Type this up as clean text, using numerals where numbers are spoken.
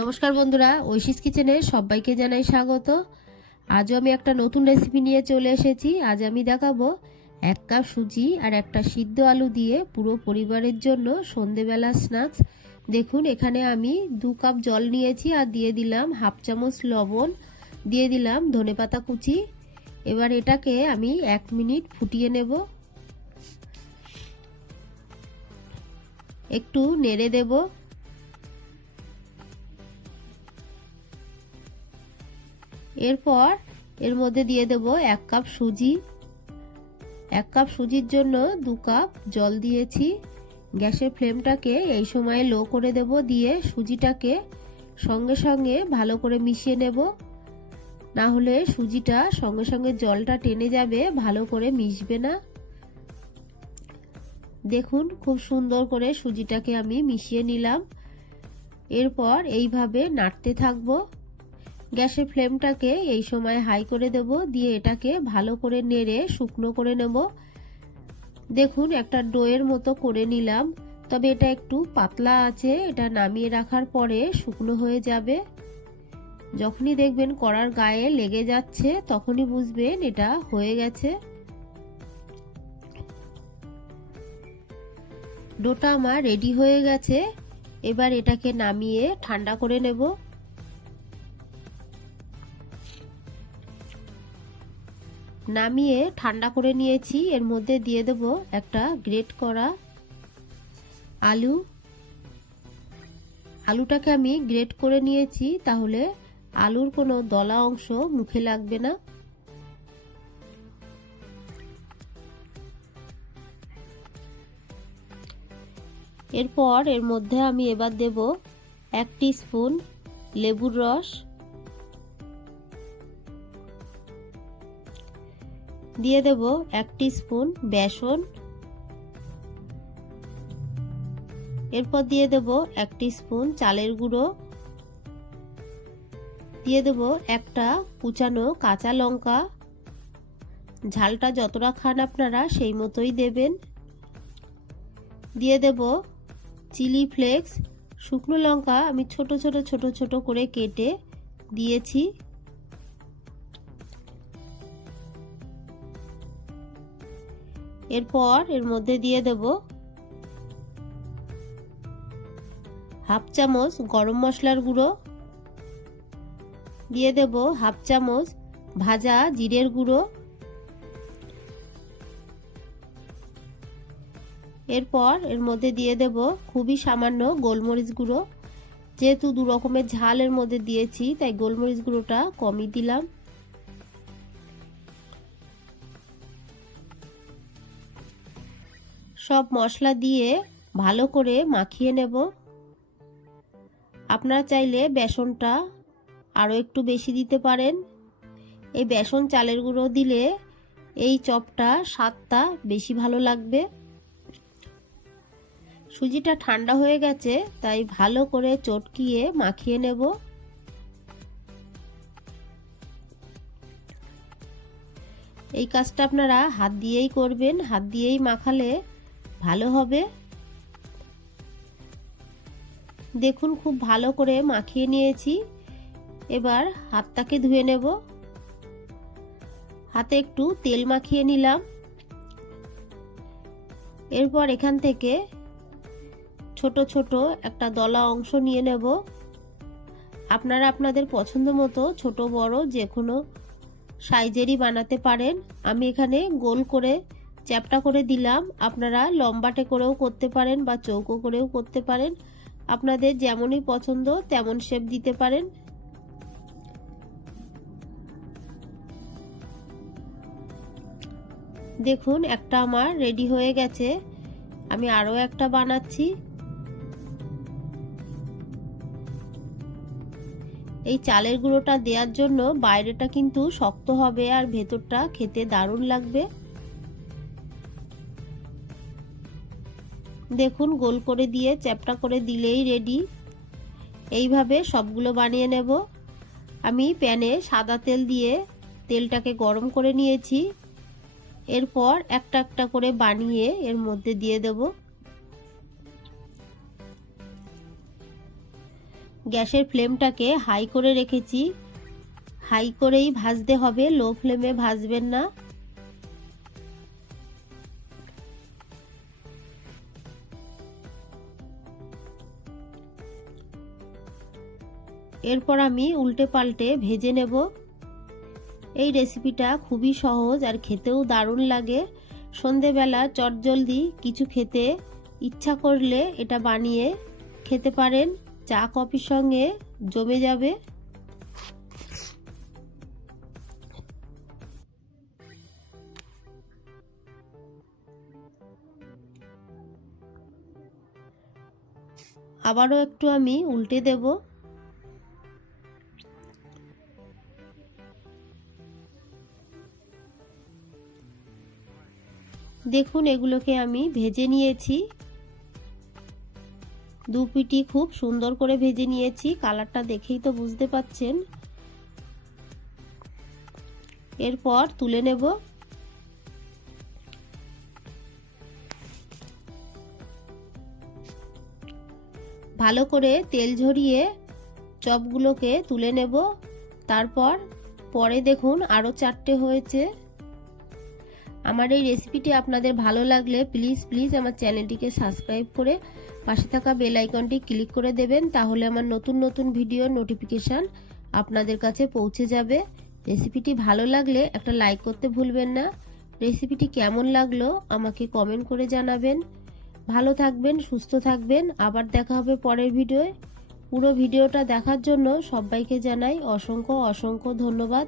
নমস্কার বন্ধুরা, ঐশীস কিচেনে সবাইকে জানাই স্বাগত। আজও আমি একটা নতুন রেসিপি নিয়ে চলে এসেছি। আজ আমি দেখাবো 1 কাপ সুজি আর একটা সিদ্ধ আলু দিয়ে পুরো পরিবারের জন্য সন্ধেবেলা স্ন্যাক্স। দেখুন, এখানে আমি 2 কাপ জল নিয়েছি আর দিয়ে দিলাম হাফ চামচ লবণ, দিয়ে দিলাম ধনেপাতা কুচি। এবার এটাকে আমি 1 মিনিট ফুটিয়ে নেব। একটু নেড়ে দেব। এরপর এর মধ্যে দিয়ে দেব 1 কাপ সুজি। 1 কাপ সুজির জন্য 2 কাপ জল দিয়েছি। গ্যাসের ফ্লেমটাকে এই সময় লো করে দেব, দিয়ে সুজিটাকে সঙ্গে সঙ্গে ভালো করে মিশিয়ে নেব, না হলে সুজিটা সঙ্গে সঙ্গে জলটা টেনে যাবে, ভালো করে মিশবে না। দেখুন, খুব সুন্দর করে সুজিটাকে আমি মিশিয়ে নিলাম। এরপর এইভাবে নাড়তে থাকবো। গ্যাসের ফ্লেমটাকে এই সময় হাই করে দেব, দিয়ে এটাকে ভালো করে নেড়ে শুকনো করে নেব। দেখুন, একটা ডোয়ের মতো করে নিলাম, তবে এটা একটু পাতলা আছে। এটা নামিয়ে রাখার পরে শুকনো হয়ে যাবে। যখনই দেখবেন কড়ার গায়ে লেগে যাচ্ছে তখনই বুঝবেন এটা হয়ে গেছে। ডোটা আমার রেডি হয়ে গেছে। এবার এটাকে নামিয়ে ঠান্ডা করে নেব। নামিয়ে ঠান্ডা করে নিয়েছি। এর মধ্যে দিয়ে দেব একটা গ্রেট করা আলু। আলুটাকে আমি গ্রেট করে নিয়েছি, তাহলে আলুর কোনো দলা অংশ মুখে লাগবে না। এরপর এর মধ্যে আমি এবার দেব 1 টিস্পুন লেবুর রস, দিয়ে দেব 1 টিস্পুন বেসন, এরপর দিয়ে দেব 1 টিস্পুন চালের গুঁড়ো, দিয়ে দেব একটা কুচানো কাঁচা লঙ্কা। ঝালটা যতটা খান আপনারা সেই মতোই দেবেন। দিয়ে দেব চিলি ফ্লেক্স, শুকনো লঙ্কা আমি ছোট ছোট করে কেটে দিয়েছি। এরপর এর মধ্যে দিয়ে দেব হাফ চামচ গরম মশলার গুঁড়ো, দিয়ে দেব হাফ চামচ ভাজা জিরের গুঁড়ো। এরপর এর মধ্যে দিয়ে দেব খুবই সামান্য গোলমরিচ গুঁড়ো। যেহেতু 2 রকমের ঝাল এর মধ্যে দিয়েছি, তাই গোলমরিচ গুঁড়োটা কমই দিলাম। সব মশলা দিয়ে ভালো করে মাখিয়ে নেব। আপনারা চাইলে বেসনটা আরও একটু বেশি দিতে পারেন। এই বেসন চালের গুঁড়ো দিলে এই চপটা স্বাদটা বেশি ভালো লাগবে। সুজিটা ঠান্ডা হয়ে গেছে, তাই ভালো করে চটকিয়ে মাখিয়ে নেব। এই কাজটা আপনারা হাত দিয়েই করবেন, হাত দিয়েই মাখালে ভালো হবে। দেখুন, খুব ভালো করে মাখিয়ে নিয়েছি। এবার হাতটাকে ধুয়ে নেব। হাতে একটু তেল মাখিয়ে নিলাম। এরপর এখান থেকে ছোট ছোট একটা দলা অংশ নিয়ে নেব। আপনারা আপনাদের পছন্দ মতো ছোট বড় যে কোনো সাইজেরই বানাতে পারেন। আমি এখানে গোল করে চ্যাপ্টা করে দিলাম। আপনারা লম্বাটে করেও করতে পারেন বা চৌকো করেও করতে পারেন। আপনাদের যেমনই পছন্দ তেমন শেপ দিতে পারেন। দেখুন, একটা আমার রেডি হয়ে গেছে। আমি আরও একটা বানাচ্ছি। এই চালের গুঁড়োটা দেওয়ার জন্য বাইরেটা কিন্তু শক্ত হবে আর ভেতরটা খেতে দারুণ লাগবে। দেখুন, গোল করে দিয়ে চ্যাপ্টা করে দিলেই রেডি। এইভাবে সবগুলো বানিয়ে নেব। আমি প্যানে সাদা তেল দিয়ে তেলটাকে গরম করে নিয়েছি। এরপর একটা একটা করে বানিয়ে এর মধ্যে দিয়ে দেব। গ্যাসের ফ্লেমটাকে হাই করে রেখেছি। হাই করেই ভাজতে হবে, লো ফ্লেমে ভাজবেন না। এরপর আমি উল্টে পাল্টে ভেজে নেব। এই রেসিপিটা খুবই সহজ আর খেতেও দারুণ লাগে। সন্ধেবেলা চটজলদি কিছু খেতে ইচ্ছা করলে এটা বানিয়ে খেতে পারেন, চা কফির সঙ্গে জমে যাবে। আবারও একটু আমি উল্টে দেব। দেখুন এগুলোকে আমি ভেজে নিয়েছি। দু পিঠই খুব সুন্দর করে ভেজে নিয়েছি, কালারটা দেখেই তো বুঝতে পাচ্ছেন। এরপর তুলে নেব। ভালো করে তেল ঝরিয়ে চপগুলোকে তুলে নেব। তারপর পরে দেখুন আরও 4টে হয়েছে। আমার এই রেসিপিটি আপনাদের ভালো লাগলে প্লিজ আমার চ্যানেলটিকে সাবস্ক্রাইব করে পাশে থাকা বেল আইকনটি ক্লিক করে দেবেন, তাহলে আমার নতুন ভিডিওর নোটিফিকেশান আপনাদের কাছে পৌঁছে যাবে। রেসিপিটি ভালো লাগলে একটা লাইক করতে ভুলবেন না। রেসিপিটি কেমন লাগলো আমাকে কমেন্ট করে জানাবেন। ভালো থাকবেন, সুস্থ থাকবেন। আবার দেখা হবে পরের ভিডিওয়। পুরো ভিডিওটা দেখার জন্য সবাইকে জানাই অসংখ্য ধন্যবাদ।